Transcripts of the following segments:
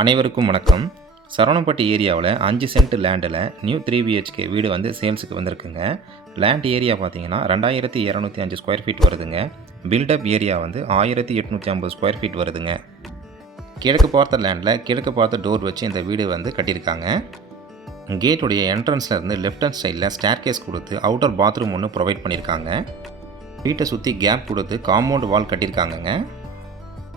அனைவருக்கும் வணக்கம். சரவணப்பட்டி ஏரியாவில் அஞ்சு சென்ட் லேண்டில் நியூ த்ரீ பிஹெச்கே வீடு வந்து சேல்ஸுக்கு வந்திருக்குங்க. லேண்ட் ஏரியா பார்த்தீங்கன்னா ரெண்டாயிரத்தி இரநூத்தி அஞ்சு ஸ்கொயர் ஃபீட் வருதுங்க. பில்டப் ஏரியா வந்து ஆயிரத்தி எட்நூற்றி ஐம்பது ஸ்கொயர் ஃபீட் வருதுங்க. கிழக்கு பார்த்த லேண்டில் கிழக்கு பார்த்த டோர் வச்சு இந்த வீடு வந்து கட்டியிருக்காங்க. கேட்டுடைய என்ட்ரன்ஸில் இருந்து லெஃப்ட் ஹேண்ட் சைடில் ஸ்டேர் கேஸ் கொடுத்து அவுட்டர் பாத்ரூம் ஒன்று ப்ரொவைட் பண்ணியிருக்காங்க. வீட்டை சுற்றி கேப் கொடுத்து காம்பவுண்ட் வால் கட்டியிருக்காங்கங்க.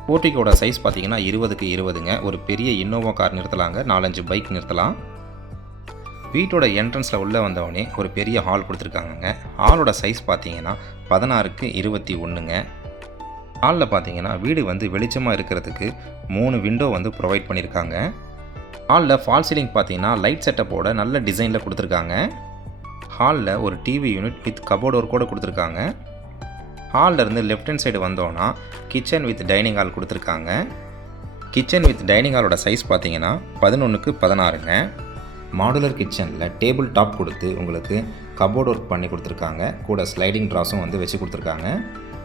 போர்ட்டிக்கோட சைஸ் பார்த்தீங்கன்னா இருபதுக்கு இருபதுங்க. ஒரு பெரிய இன்னோவா கார் நிறுத்தலாங்க. நாலஞ்சு பைக் நிறுத்தலாம். வீட்டோட என்ட்ரன்ஸில் உள்ளே வந்தவொடனே ஒரு பெரிய ஹால் கொடுத்துருக்காங்கங்க. ஹாலோட சைஸ் பார்த்தீங்கன்னா பதினாறுக்கு இருபத்தி ஒன்றுங்க ஹாலில் பார்த்தீங்கன்னா வீடு வந்து வெளிச்சமாக இருக்கிறதுக்கு மூணு விண்டோ வந்து ப்ரொவைட் பண்ணியிருக்காங்க. ஹாலில் ஃபால் சீலிங் பார்த்தீங்கன்னா லைட் செட்டப்போட நல்ல டிசைனில் கொடுத்துருக்காங்க. ஹாலில் ஒரு டிவி யூனிட் வித் கபோர்ட் ஒர்க்கோடு கொடுத்துருக்காங்க. ஹால்லேருந்து லெஃப்ட் ஹேண்ட் சைடு வந்தோன்னா கிச்சன் வித் டைனிங் ஹால் கொடுத்துருக்காங்க. கிச்சன் வித் டைனிங் ஹாலோட சைஸ் பார்த்தீங்கன்னா பதினொன்றுக்கு பதினாறுங்க. மாடுலர் கிச்சனில் டேபிள் டாப் கொடுத்து உங்களுக்கு கபோர்ட் ஒர்க் பண்ணி கொடுத்துருக்காங்க. கூட ஸ்லைடிங் ட்ராஸும் வந்து வச்சு கொடுத்துருக்காங்க.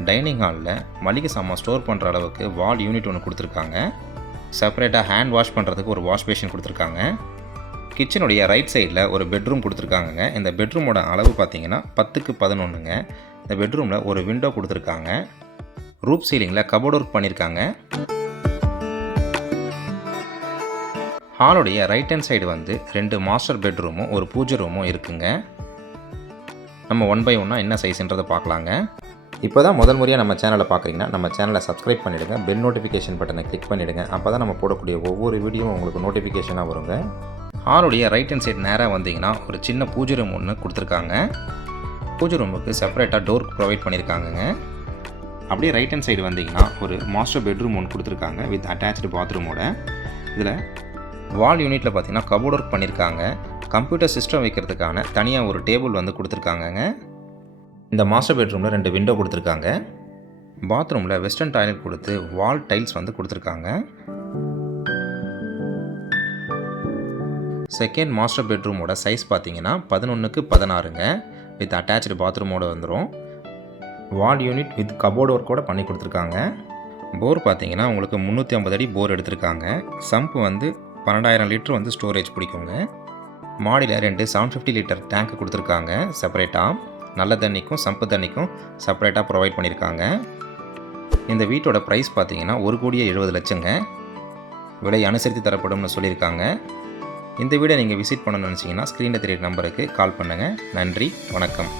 டைனிங் ஹாலில் மளிகை சாமான் ஸ்டோர் பண்ணுற அளவுக்கு வால் யூனிட் ஒன்று கொடுத்துருக்காங்க. செப்பரேட்டாக ஹேண்ட் வாஷ் பண்ணுறதுக்கு ஒரு வாஷ் பேஷன் கொடுத்துருக்காங்க. கிச்சனுடைய ரைட் சைடில் ஒரு பெட்ரூம் கொடுத்துருக்காங்கங்க. இந்த பெட்ரூமோட அளவு பார்த்தீங்கன்னா பத்துக்கு பதினொன்றுங்க இந்த பெட்ரூமில் ஒரு விண்டோ கொடுத்துருக்காங்க. ரூப் சீலிங்கில் கபோர்ட் ஒர்க் பண்ணியிருக்காங்க ஹாலுடைய ரைட் ஹேண்ட் சைடு வந்து ரெண்டு மாஸ்டர் பெட்ரூமும் ஒரு பூஜை ரூமும் இருக்குங்க. நம்ம ஒன் பை ஒன்னாக என்ன சைஸ்ன்றதை பார்க்கலாங்க. இப்போ தான் முதல் முறையாக நம்ம சேனலை பார்க்குறீங்கன்னா நம்ம சேனலை சப்ஸ்கிரைப் பண்ணிவிடுங்க பெல் நோட்டிஃபிகேஷன் பட்டனை கிளிக் பண்ணிவிடுங்க அப்போ தான் நம்ம போடக்கூடிய ஒவ்வொரு வீடியோவும் உங்களுக்கு நோட்டிஃபிகேஷனாக வருங்க. ஹாலுடைய ரைட் ஹேண்ட் சைடு நேராக வந்தீங்கன்னா ஒரு சின்ன பூஜை ரூம் ஒன்று கொடுத்துருக்காங்க. பூஜை ரூமுக்கு செப்பரேட்டாக டோர் ப்ரொவைட் பண்ணியிருக்காங்கங்க அப்படியே ரைட் ஹேண்ட் சைடு வந்தீங்கன்னா ஒரு மாஸ்டர் பெட்ரூம் ஒன்று கொடுத்துருக்காங்க வித் அட்டாச்சு பாத்ரூமோட இதில் வால் யூனிட்டில் பார்த்தீங்கன்னா கபோர்ட் ஒர்க் பண்ணியிருக்காங்க கம்ப்யூட்டர் சிஸ்டம் வைக்கிறதுக்கான தனியாக ஒரு டேபிள் வந்து கொடுத்துருக்காங்கங்க. இந்த மாஸ்டர் பெட்ரூமில் ரெண்டு விண்டோ கொடுத்துருக்காங்க. பாத்ரூமில் வெஸ்டர்ன் டாய்லெட் கொடுத்து வால் டைல்ஸ் வந்து கொடுத்துருக்காங்க. செகண்ட் மாஸ்டர் பெட்ரூமோட சைஸ் பார்த்தீங்கன்னா பதினொன்றுக்கு பதினாறுங்க. வித் அட்டாச்சு பாத்ரூமோட வந்துடும் வால் யூனிட் வித் கபோர்டு ஒர்க்கோட பண்ணி கொடுத்துருக்காங்க. போர் பார்த்தீங்கன்னா உங்களுக்கு முந்நூற்றி ஐம்பது அடி போர் எடுத்திருக்காங்க. சம்ப் வந்து பன்னெண்டாயிரம் லிட்டர் வந்து ஸ்டோரேஜ் பிடிக்குங்க. மாடியில் ரெண்டு செவன் ஃபிஃப்டி லிட்டர் டேங்க் கொடுத்துருக்காங்க செப்பரேட்டாக நல்ல தண்ணிக்கும் சம்பு தண்ணிக்கும் செப்பரேட்டாக ப்ரொவைட் பண்ணியிருக்காங்க இந்த வீட்டோட ப்ரைஸ் பார்த்தீங்கன்னா ஒரு கோடியே எழுபது லட்சங்க. விலை அனுசரித்து தரப்படும்னு சொல்லியிருக்காங்க. இந்த வீடை நீங்கள் விசிட் பண்ணணும்னு நினச்சிங்கன்னா ஸ்க்ரீனில் தெரியுற நம்பருக்கு கால் பண்ணுங்கள் நன்றி வணக்கம்.